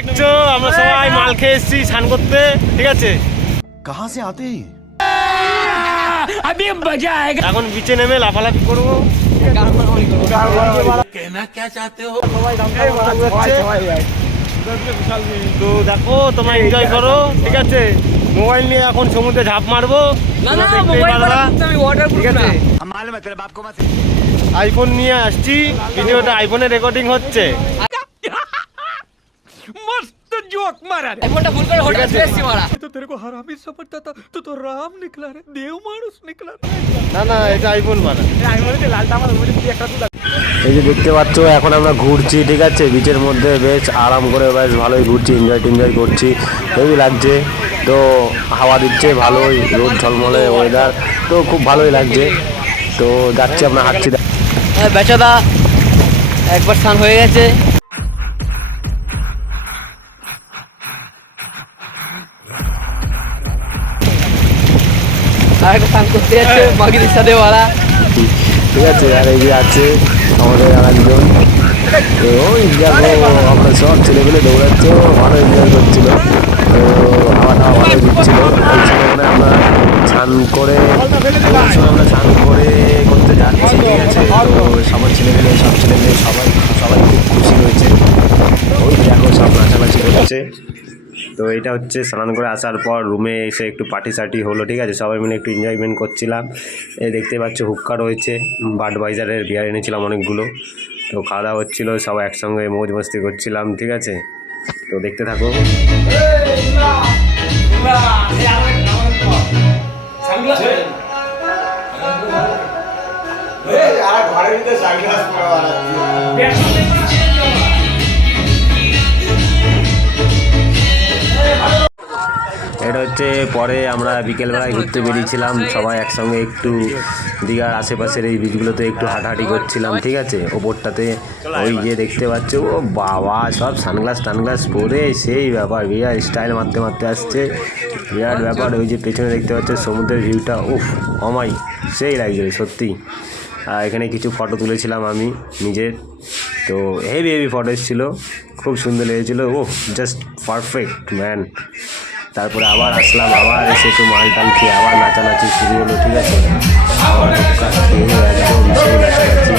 দেখছো আমরা সবাই মাল খেয়ে এসেছি স্নান করতে, ঠিক আছে? कहाँ से आते हैं? এখন বিচে নেমে লাফালাফি করবো। তো দেখো তোমরা এনজয় করো, ঠিক আছে? মোবাইল নিয়ে এখন সমুদ্রে ঝাঁপ মারবো, ঠিক আছে? আইফোন নিয়ে আসছি, ভিডিওটা আইফোনে রেকর্ডিং হচ্ছে। मस्त जोक मारा रे आईफोनটা ভুল করে হোটেল এসেছি মারা। तो तेरे को हरामी समझता था तो राम निकला रे देव मानुष निकला रे না না, এটা আইফোন বানা। आईफोन लालटा আমার মধ্যে দিয়ে একটা তুলা এই যে দেখতে পাচ্ছ এখন আমরা ঘুরছি, ঠিক আছে? বিচের মধ্যে বেশ আরাম করে বেশ ভালোই ঘুরছি, এনজয় করছি, হেভি লাগছে। তো হাওয়া দিচ্ছে ভালোই, রোদ ঝলমলে ওয়েদার, তো খুব ভালোই লাগছে। তো যাচ্ছি, আমরা হাঁটছি। বেচাদা একবার স্নান হয়ে গেছে। আর একটা স্নান করতে যাচ্ছে মাগিদের সাথে ওরা, ঠিক আছে? আর এই যে আছে আমাদের আরেকজন, ওই দেখো আমরা সব ছেলেগুলো দৌড়াচ্ছে, ভালো এনজয় করছিল। তো হাওয়া টাওয়া ভালো দিচ্ছিল। ওই সময় মানে আমরা স্নান করে করতে যাচ্ছি, ঠিক আছে? তো সবার ছেলেমেয়ে সব ছেলেমেয়ে সবাই খুব খুশি হয়েছে। ওই দেখো সব নাচানাচি করছে। তো এটা হচ্ছে স্নান করে আসার পর রুমে এসে একটু পার্টি সার্টি হলো, ঠিক আছে? সবাই মিলে একটু এনজয়মেন্ট করছিলাম। এই দেখতে পাচ্ছ হুক্কা রয়েছে, বাডওয়াইজারের বিয়ার এনেছিলাম অনেকগুলো। তো খাওয়া দাওয়া হচ্ছিলো, সবাই একসঙ্গে মৌজ মস্তি করছিলাম, ঠিক আছে? তো দেখতে থাকো। এটা হচ্ছে পরে আমরা বিকেলবেলায় ঘুরতে বেরিয়েছিলাম সবাই একসঙ্গে, একটু দীঘার আশেপাশের এই বিচগুলোতে একটু হাঁটাহাঁটি করছিলাম, ঠিক আছে? ওপরটাতে ওই যে দেখতে পাচ্ছ, ও বাবা সব সানগ্লাস পরে সেই ব্যাপার, বিরাট স্টাইল মারতে মারতে আসছে, বিরাট ব্যাপার। ওই যে পেছনে দেখতে পাচ্ছ সমুদ্রের ভিউটা, উফ অমাই সেই লাগছে সত্যি। আর এখানে কিছু ফটো তুলেছিলাম আমি নিজের, তো হেভি ফটো এসেছিলো, খুব সুন্দর লেগেছিলো। ও জাস্ট পারফেক্ট ম্যান। তারপরে আবার আসলাম, আবার এসে একটু মাল টাল খেয়ে আবার নাচানাচি শুরু হলো, ঠিক আছে? আবার হুক্কা খেয়ে একদম সেই নাচানাচি।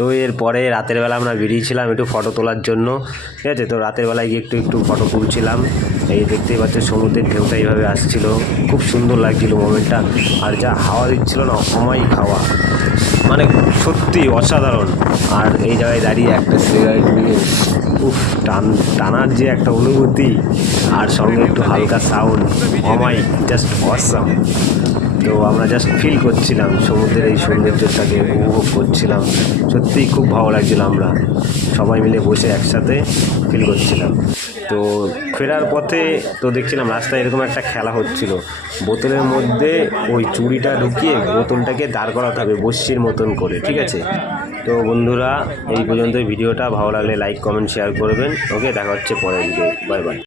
তো এরপরে রাতের বেলা আমরা বেরিয়েছিলাম একটু ফটো তোলার জন্য, ঠিক আছে? তো রাতের বেলায় গিয়ে একটু ফটো তুলছিলাম। এই দেখতেই পাচ্ছ সমুদ্রের ঢেউটা এইভাবে আসছিলো, খুব সুন্দর লাগছিলো মোমেন্টটা। আর যা হাওয়া দিচ্ছিলো না, অমায়িক হাওয়া, মানে সত্যি অসাধারণ। আর এই জায়গায় দাঁড়িয়ে একটা সিগারেট নিয়ে উফ টানার যে একটা অনুভূতি, আর সঙ্গে একটু হালকা সাউন্ড, অমায়িক, জাস্ট অসাম। তো আমরা জাস্ট ফিল করছিলাম সমুদ্রের এই সৌন্দর্যটাকে, উপভোগ করছিলাম। সত্যিই খুব ভালো লাগছিল, আমরা সবাই মিলে বসে একসাথে ফিল করছিলাম। তো ফেরার পথে তো দেখছিলাম রাস্তায় এরকম একটা খেলা হচ্ছিল, বোতলের মধ্যে ওই চুড়িটা ঢুকিয়ে বোতলটাকে দাঁড় করাতে হবে বস্যির মতন করে, ঠিক আছে? তো বন্ধুরা এই পর্যন্ত ভিডিওটা ভালো লাগলে লাইক কমেন্ট শেয়ার করবেন। ওকে, দেখা হচ্ছে পরের ভিডিও, বাই বাই।